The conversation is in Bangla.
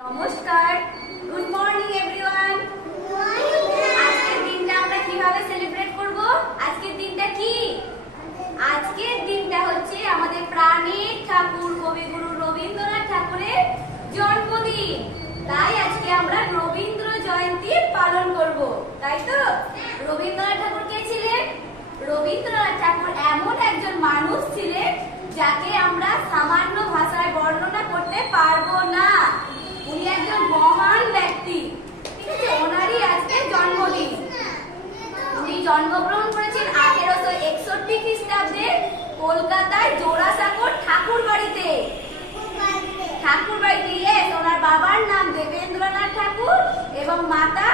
নমস্কার, গুড মর্নিং এভরিওয়ান। আজকের দিনটা আমরা কিভাবে সেলিব্রেট করব? আজকের দিনটা কি? আজকের দিনটা হচ্ছে আমাদের প্রাণের ঠাকুর কবিগুরু রবীন্দ্রনাথ ঠাকুরের জন্মদিন। তাই আজকে আমরা রবীন্দ্র জয়ন্তী পালন করব, তাই তো? রবীন্দ্রনাথ ঠাকুর কে ছিলেন? রবীন্দ্রনাথ ঠাকুর এমন একজন মানুষ ছিলেন যাকে আমরা সামান্য ভাষায় বর্ণনা করতে পারবো না। উনি একজন মহান ব্যক্তি, ঠিক আছে? ওনারই আজকে জন্মদিন। উনি জন্মগ্রহণ করেছেন 1861 খ্রিস্টাব্দে কলকাতায় জোড়াসাঁকোর ঠাকুরবাড়িতে। ঠাকুরবাড়িতে, ইয়েস। ওনার বাবার নাম দেবেন্দ্রনাথ ঠাকুর এবং মাতা